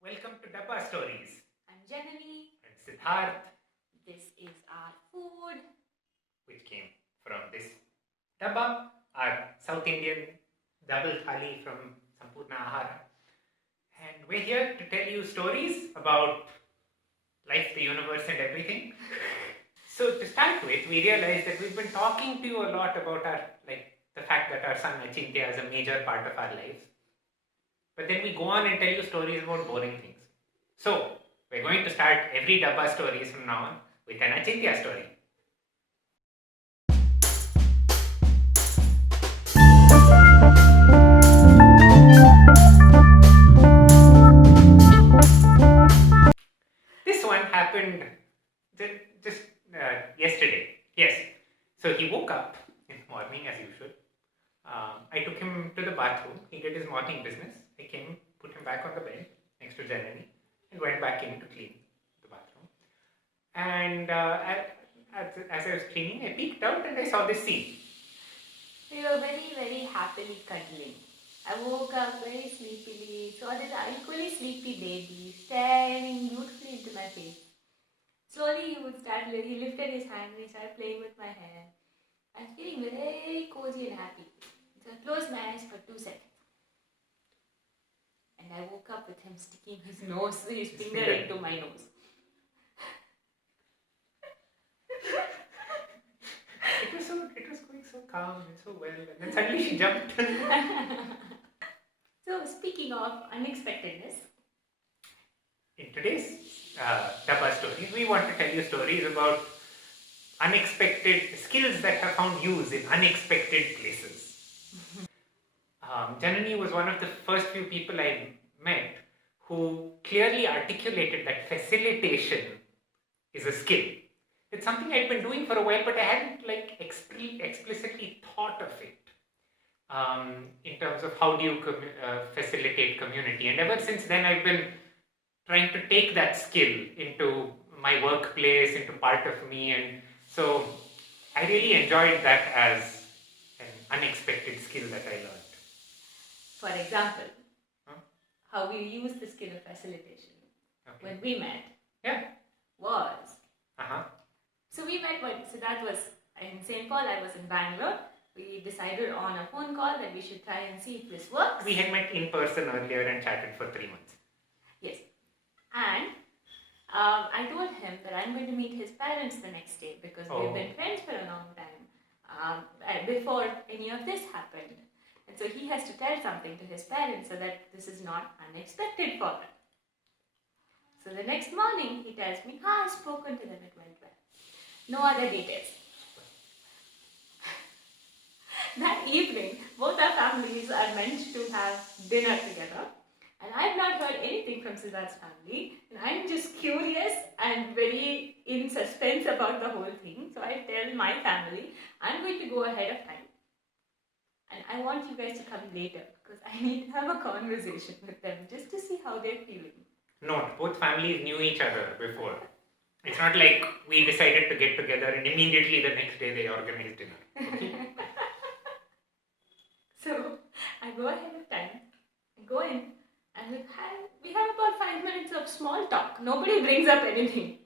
Welcome to Dabba Stories. I'm Janani. And Siddharth, This is our food. which came from this Dabba, our South Indian double thali from Sampurna Ahara. And we're here to tell you stories about life, the universe, and everything. So to start with, we realized that we've been talking to you a lot about the fact that our son Achintya is a major part of our lives. But then we go on and tell you stories about boring things. So we're going to start every Dabba stories from now on with an Achintya story. This one happened just yesterday. Yes. So he woke up in the morning as usual. I took him to the bathroom. He did his morning business. I came, put him back on the bed next to Janani, and went back in to clean the bathroom. And as I was cleaning, I peeked out and I saw this scene. We were very, very happily cuddling. I woke up very sleepily, saw this equally sleepy baby staring beautifully into my face. Slowly he lifted his hand and he started playing with my hair. I was feeling very cozy and happy. So I closed my eyes for 2 seconds. And I woke up with him sticking his finger into my nose. It was going so calm and so well, and then suddenly she jumped. So speaking of unexpectedness, in today's Dabba stories, we want to tell you stories about unexpected skills that have found use in unexpected places. Janani was one of the first few people I met who clearly articulated that facilitation is a skill. It's something I'd been doing for a while, but I hadn't explicitly thought of it in terms of how do you facilitate community. And ever since then, I've been trying to take that skill into my workplace, into part of me, and so I really enjoyed that as an unexpected skill that I learned. for example, how we use the skill of facilitation when we met was. So we met when Siddharth was in St. Paul, I was in Bangalore. We decided on a phone call that we should try and see if this works. We had met in person earlier and chatted for 3 months. Yes. And I told him that I'm going to meet his parents the next day because we've been friends for a long time before any of this happened. And so he has to tell something to his parents so that this is not unexpected for them. So the next morning he tells me, I've spoken to them, it went well. No other details. That evening, both our families are meant to have dinner together. And I've not heard anything from Siddharth's family. And I'm just curious and very in suspense about the whole thing. So I tell my family, I'm going to go ahead of time. And I want you guys to come later because I need to have a conversation with them just to see how they're feeling. Note, both families knew each other before. It's not like we decided to get together and immediately the next day they organized dinner. Okay? So I go ahead of time, I go in, and we have about 5 minutes of small talk. Nobody brings up anything.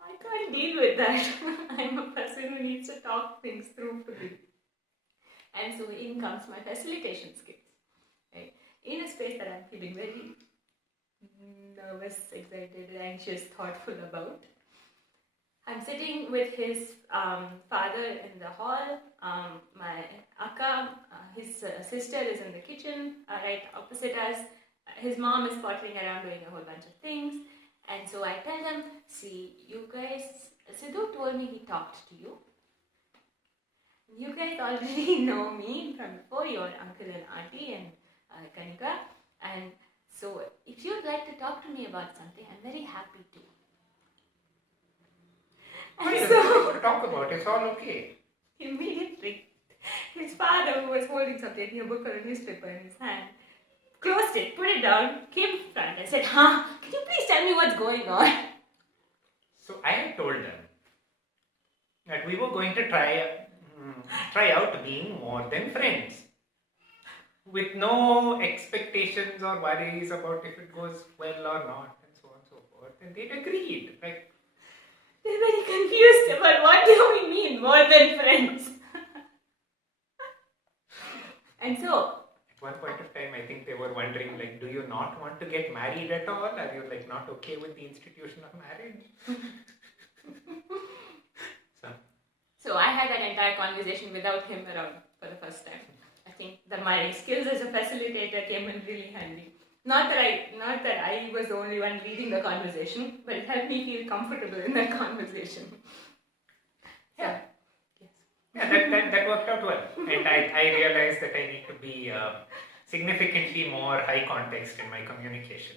I can't deal with that. I'm a person who needs to talk things through to me. And so in comes my facilitation skills. Right? In a space that I'm feeling very nervous, excited, anxious, thoughtful about. I'm sitting with his father in the hall. My akka, his sister is in the kitchen right opposite us. His mom is pottering around doing a whole bunch of things. And so I tell them, see, you guys, Sidhu told me he talked to you. You guys already know me from before, your uncle and auntie and Kanika. And so if you'd like to talk to me about something, I'm very happy to. And so talk about it, it's all okay. Immediately, his father, who was holding something, a book or a newspaper in his hand, closed it, put it down, came in front and said, can you please tell me what's going on? So I had told them that we were going to try out being more than friends. with no expectations or worries about if it goes well or not, and so on and so forth. And they'd agreed. Like, They're very confused about what do we mean more than friends. And so, at one point of time, I think they were wondering, like, do you not want to get married at all? Are you like not okay with the institution of marriage? so I had that entire conversation without him around for the first time. I think that my skills as a facilitator came in really handy. Not that I was the only one leading the conversation, but it helped me feel comfortable in that conversation. Yeah. Yeah, that worked out well. And I realized that I need to be significantly more high context in my communication.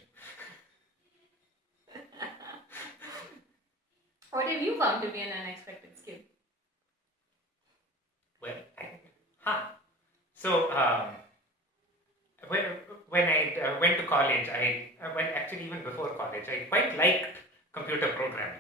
What have you found to be an unexpected skill? Well, so when I went to college, actually even before college, I quite liked computer programming.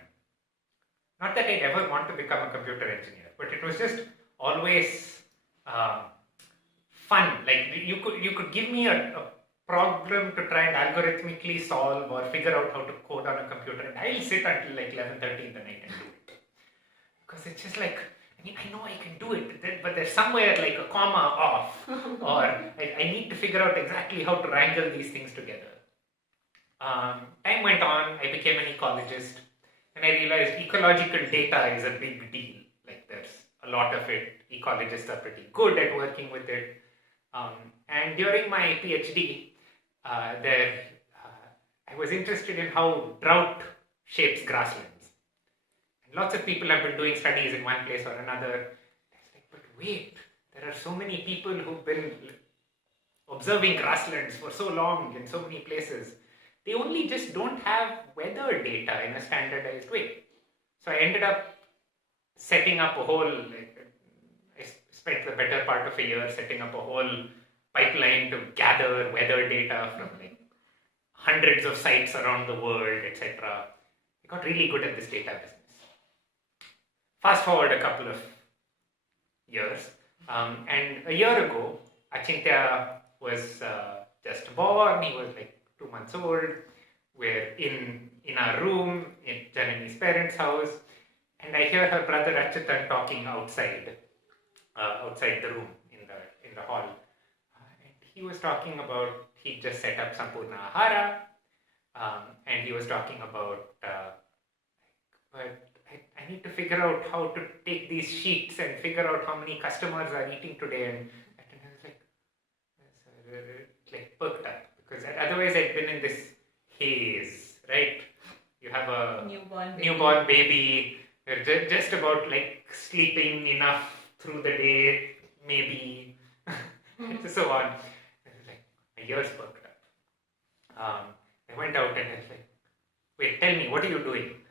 Not that I'd ever want to become a computer engineer, but it was just always fun. Like you could give me a problem to try and algorithmically solve or figure out how to code on a computer, and I'll sit until like 11:30 in the night and do it. Because it's just like, I know I can do it, but there's somewhere like a comma off, or I need to figure out exactly how to wrangle these things together. Time went on, I became an ecologist, and I realized ecological data is a big deal. Like there's a lot of it, ecologists are pretty good at working with it. And during my PhD, I was interested in how drought shapes grasslands. Lots of people have been doing studies in one place or another. It's like, but wait, there are so many people who've been observing grasslands for so long in so many places. They only just don't have weather data in a standardized way. So I ended up setting up a whole, I spent the better part of a year setting up a whole pipeline to gather weather data from like hundreds of sites around the world, etc. I got really good at this data business. Fast forward a couple of years, and a year ago, Achintya was just born. He was like 2 months old. We're in our room in Janani's parents' house, and I hear her brother Achyutan talking outside the room in the hall. And he was talking about he just set up Sampurna Ahara, and he was talking about but I need to figure out how to take these sheets and figure out how many customers are eating today. And I was like perked up, because otherwise I'd been in this haze, right? You have a newborn baby, you're just about like sleeping enough through the day, maybe, and so on. I was like, my ears perked up. I went out and I was like, wait, tell me, what are you doing?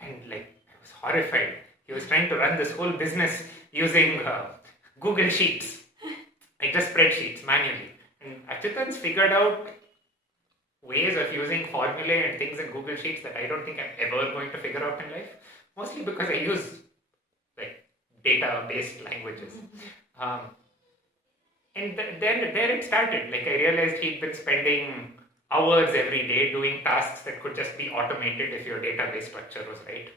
And like, I was horrified. He was trying to run this whole business using Google Sheets, like just spreadsheets manually. And Achyutan's figured out ways of using formulae and things in Google Sheets that I don't think I'm ever going to figure out in life. Mostly because I use like data-based languages. And then there it started. Like I realized he'd been spending hours every day doing tasks that could just be automated if your database structure was right.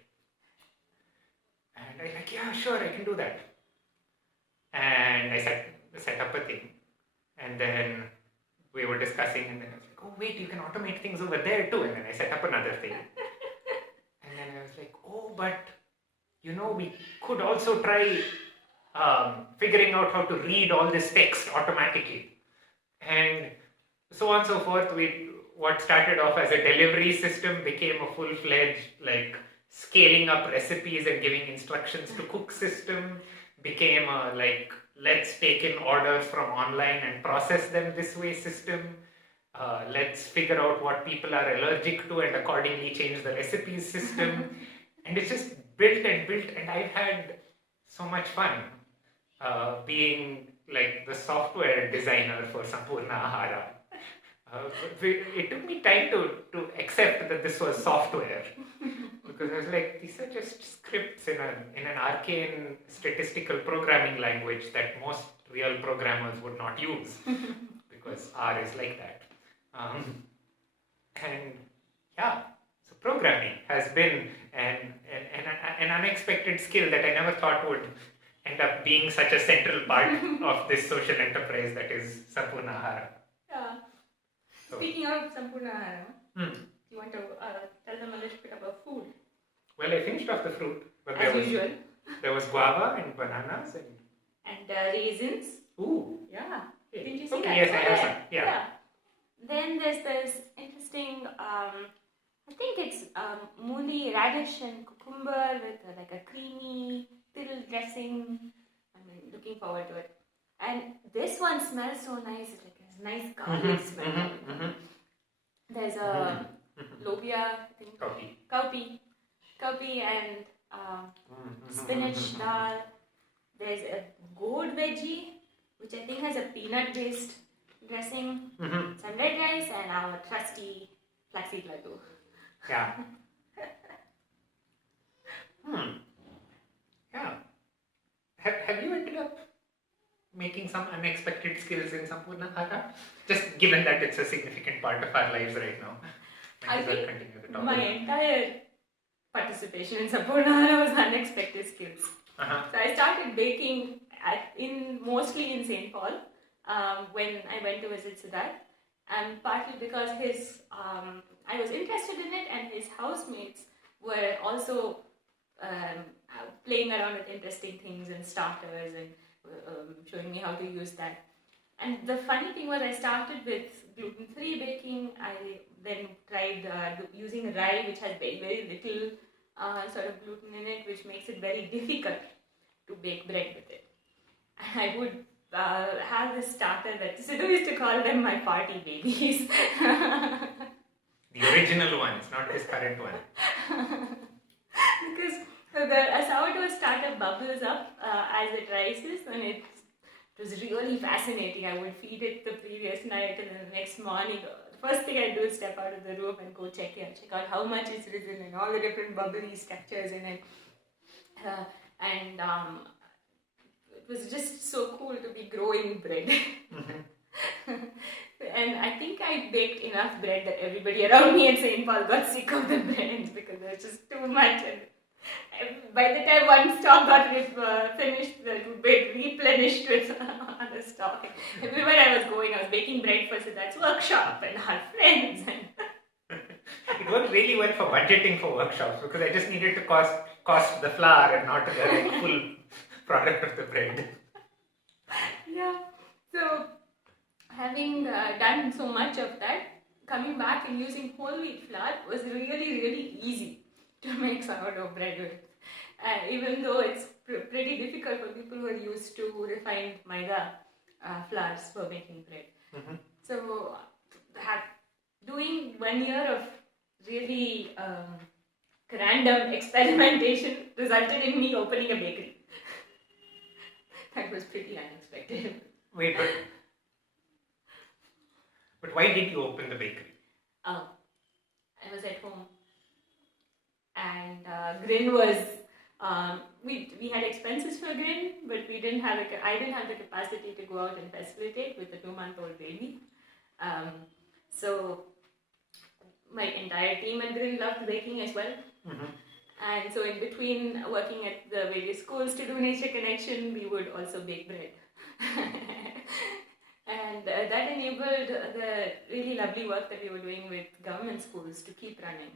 And I was like, yeah, sure, I can do that. And I set up a thing. And then we were discussing, and then I was like, oh wait, you can automate things over there too. And then I set up another thing. And then I was like, oh, but we could also try figuring out how to read all this text automatically. And so on and so forth. What started off as a delivery system became a full-fledged like scaling up recipes and giving instructions to cook system, became a like let's take in orders from online and process them this way system. Let's figure out what people are allergic to and accordingly change the recipes system. And it's just built, and I've had so much fun being like the software designer for Sampurna Ahara. It took me time to accept that this was software, because I was like, these are just scripts in an arcane statistical programming language that most real programmers would not use because R is like that. And yeah, so programming has been an unexpected skill that I never thought would end up being such a central part of this social enterprise that is Sampurna Ahara. Yeah. So, Speaking of Sampurna Ahara, do you want to tell them a little bit about food? well, I finished off the fruit. But As usual. There was guava and bananas and raisins. Ooh. Yeah. Didn't you see Okay, that? yes, I have some. Yeah. Then there's this interesting, I think it's mooli, radish and cucumber with like a creamy little dressing. I'm looking forward to it. And this one smells so nice. It's like a nice garlic smell. There's a lobia, I think. Cowpea and spinach dal. There's a gourd veggie, which I think has a peanut-based dressing. Some red rice and our trusty flaxseed laddu. Yeah. Yeah. Have you ended up making some unexpected skills in Sampurna Ahara? Just given that it's a significant part of our lives right now. I think continue the topic. my entire participation in Sampurna Ahara was unexpected skills. So I started baking mostly in St. Paul when I went to visit Siddharth, and partly because I was interested in it, and his housemates were also playing around with interesting things and starters and showing me how to use that. And the funny thing was, I started with gluten-free baking. I then tried using rye, which has very, very little sort of gluten in it, which makes it very difficult to bake bread with it. And I would have this starter that Sidhu used to call them my party babies. The original ones, not this current one. Because the sourdough starter bubbles up as it rises, and it was really fascinating. I would feed it the previous night, and then the next morning, the first thing I do is step out of the room and go check out how much is risen and all the different bubbly structures in it. And it was just so cool to be growing bread. And I think I baked enough bread that everybody around me in St. Paul got sick of the bread because there was just too much. And by the time one stock got finished, the bread replenished with other stock. Everywhere I was going, I was baking bread for Siddharth's workshop and our friends. It worked really well for budgeting for workshops because I just needed to cost the flour and not the full product of the bread. Yeah. So having done so much of that, coming back and using whole wheat flour was really, really easy to make sourdough bread with. Even though it's pretty difficult for people who are used to refined maida flours for making bread. So doing 1 year of really random experimentation resulted in me opening a bakery. That was pretty unexpected. Wait, but why did you open the bakery? I was at home, and Grin was. We had expenses for Grin, but I didn't have the capacity to go out and facilitate with a 2-month-old baby. So my entire team at Grin loved baking as well. And so in between working at the various schools to do Nature Connection, we would also bake bread. And that enabled the really lovely work that we were doing with government schools to keep running.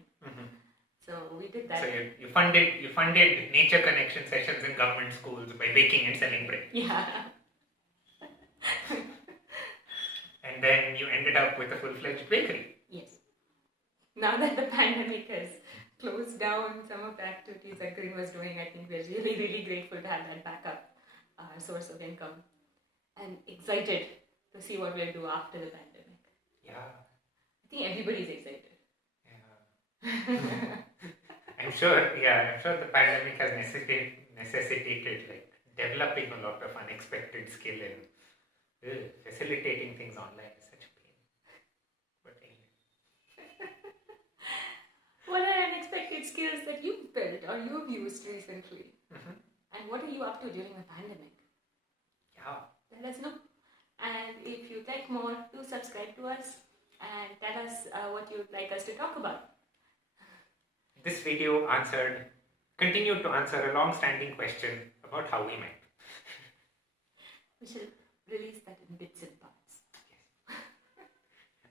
So we did that. So you funded Nature Connection sessions in government schools by baking and selling bread. Yeah. And then you ended up with a full-fledged bakery. Yes. Now that the pandemic has closed down some of the activities that Green was doing, I think we're really, really grateful to have that backup source of income, and excited to see what we'll do after the pandemic. Yeah. I think everybody's excited. Yeah. I'm sure the pandemic has necessitated like developing a lot of unexpected skill in facilitating things online is such a pain. But anyway. What are unexpected skills that you've built or you've used recently? And what are you up to during the pandemic? Yeah. let us know. And if you'd like more, do subscribe to us and tell us what you'd like us to talk about. This video continued to answer a long-standing question about how we met. We shall release that in bits and parts.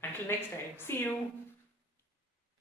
Until next time, see you.